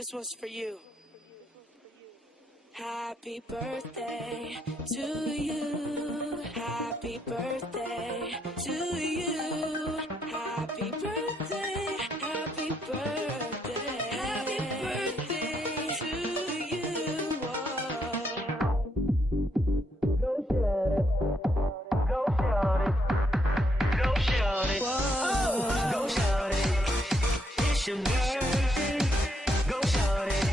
This one's for you. Happy birthday to you. Happy birthday to you. Happy birthday. Happy birthday. Happy birthday to you. Whoa. Go shout it. Go shout it. Go shout it. Whoa. Go shout it. It's your birthday. Go shout it.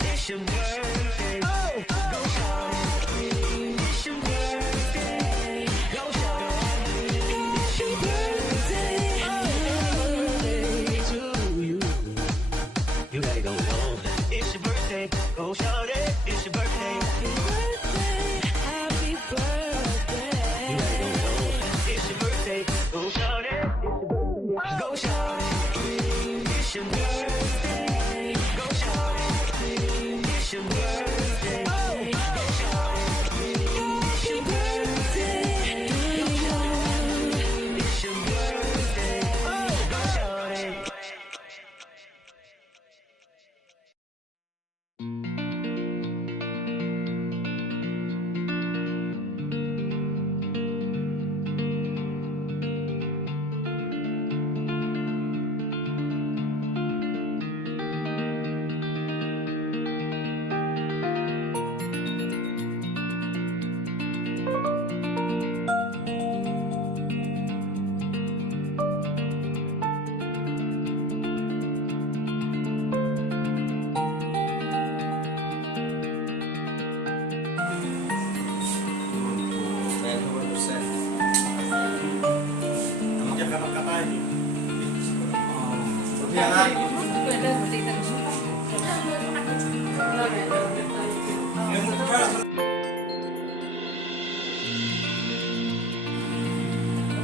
It's your birthday. Go shout it. It's your birthday. Go shout it. It's your birthday. To you. You gotta go home. It's your birthday. Go shout it. It's your birthday. Happy birthday. You gotta go home. It's your birthday. Go shout it. Go shout it. It's your birthday. Go shout it. It's your birthday. Go shout it. It's your birthday. Go shout it. It's your birthday. Go shout it.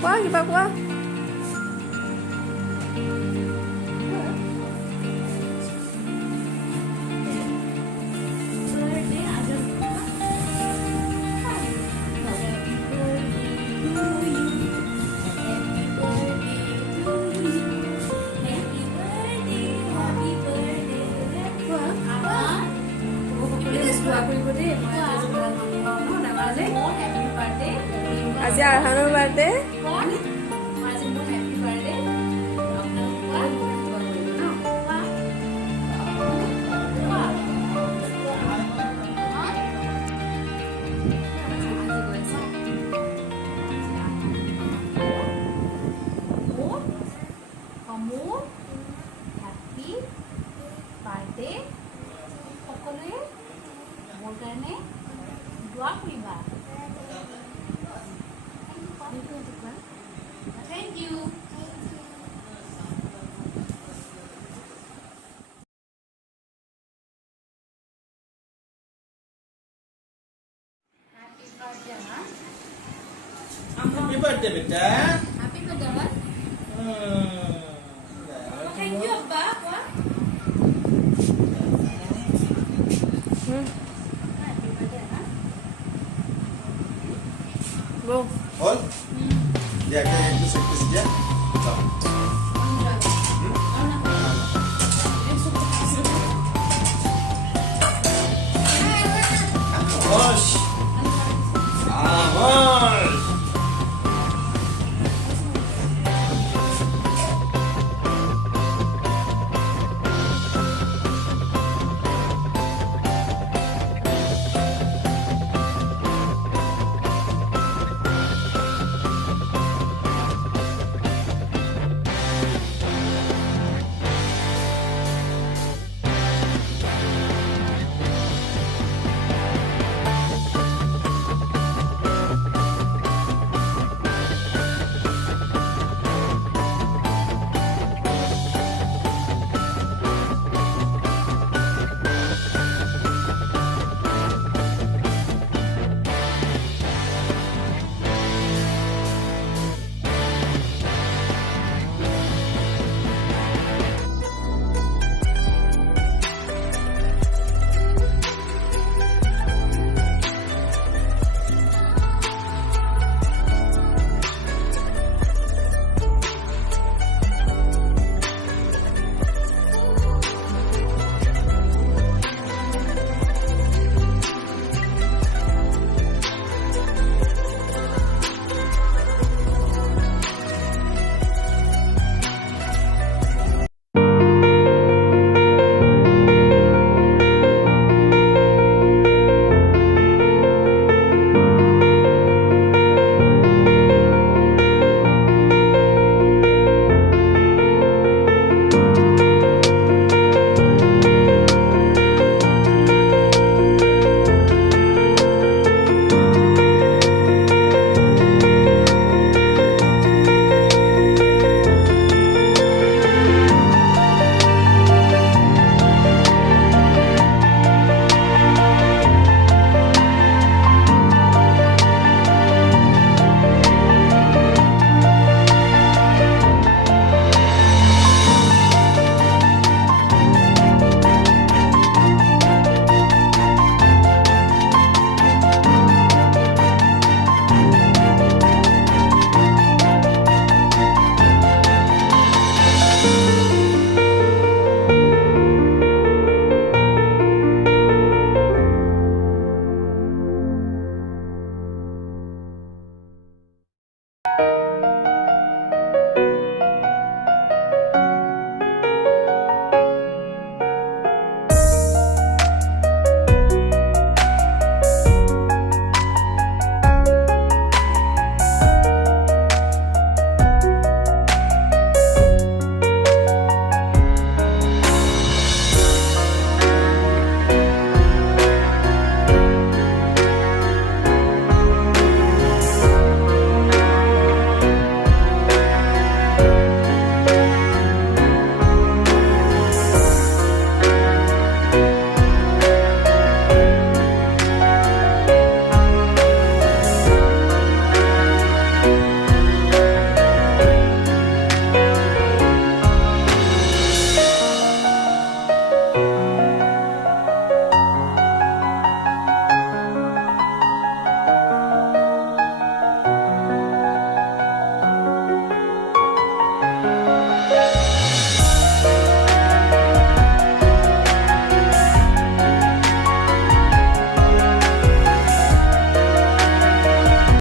Quá gì ba quá. আজি আৰহানৰ birthday সকলোৱে মোৰ কাৰণে দোৱা কৰিবা। Thank you. Happy birthday, huh? Happy birthday, beta. Happy birthday, what? Thank you, Abba. What? Happy birthday, huh? Go.